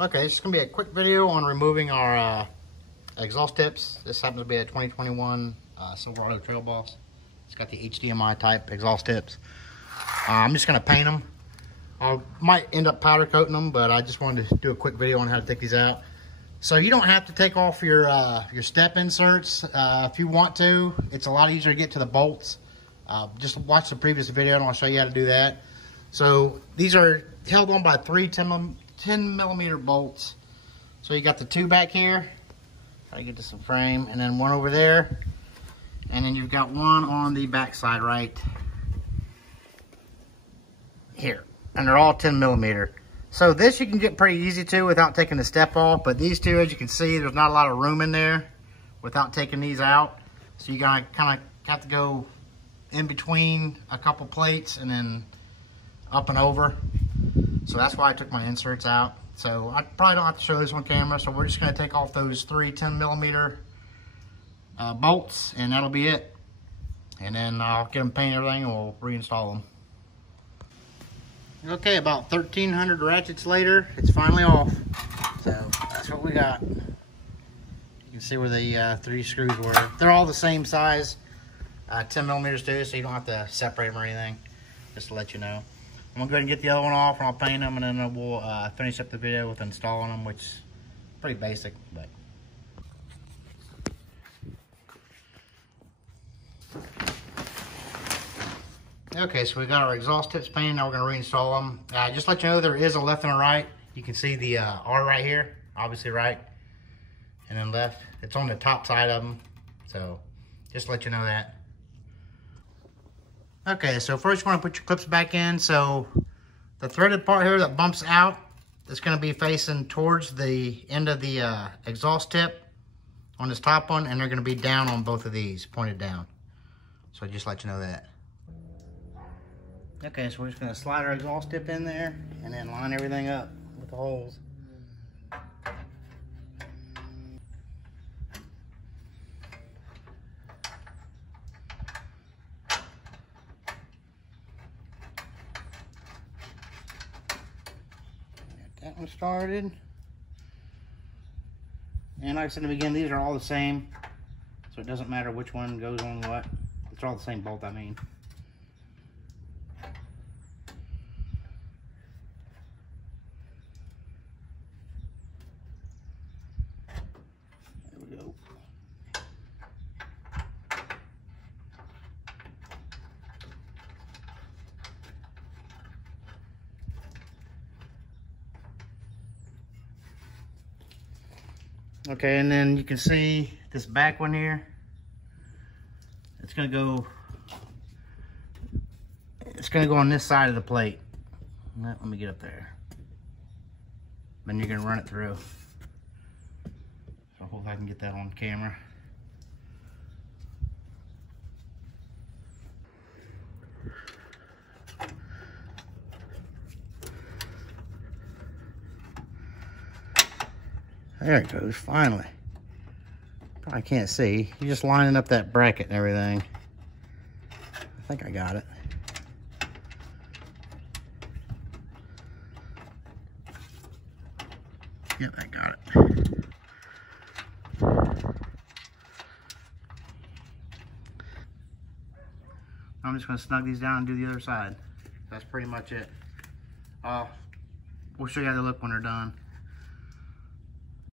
Okay, this is going to be a quick video on removing our exhaust tips. This happens to be a 2021 Silverado Trail Boss. It's got the HDMI type exhaust tips. I'm just going to paint them. I might end up powder coating them, but I just wanted to do a quick video on how to take these out. So you don't have to take off your step inserts. If you want to, it's a lot easier to get to the bolts. Just watch the previous video and I'll show you how to do that. So these are held on by three 10 millimeter bolts. So you got the two back here. Try to get to some frame, and then one over there, and then you've got one on the back side right here, and they're all 10 millimeter. So this you can get pretty easy to without taking the step off, but these two, as you can see, there's not a lot of room in there without taking these out. So you gotta kind of have to go in between a couple plates and then up and over. So that's why I took my inserts out. So I probably don't have to show this on camera, so we're just gonna take off those three 10 millimeter bolts, and that'll be it. And then I'll get them painted and everything, and we'll reinstall them. Okay, about 1,300 ratchets later, it's finally off. So that's what we got. You can see where the three screws were. They're all the same size, 10 millimeters too, so you don't have to separate them or anything, just to let you know. I'm gonna go ahead and get the other one off, and I'll paint them, and then we'll finish up the video with installing them, which is pretty basic, but. Okay, so we got our exhaust tips painted. Now we're gonna reinstall them. Just to let you know, there is a left and a right. You can see the R right here, obviously right, and then left. It's on the top side of them, so just to let you know that. Okay, so first you want to put your clips back in. So the threaded part here that bumps out, it's going to be facing towards the end of the exhaust tip on this top one, and they're going to be down on both of these, pointed down. So just let you know that. Okay, so we're just going to slide our exhaust tip in there and then line everything up with the holes. That one started, and like I said in the beginning, these are all the same, so it doesn't matter which one goes on what. It's all the same bolt, I mean. There we go. Okay, and then you can see this back one here. It's gonna go on this side of the plate. Let me get up there. Then you're gonna run it through. So hopefully I can get that on camera. There it goes, finally. Probably can't see. You're just lining up that bracket and everything. I think I got it. Yep, I got it. I'm just gonna snug these down and do the other side. That's pretty much it. We'll show you how they look when they're done.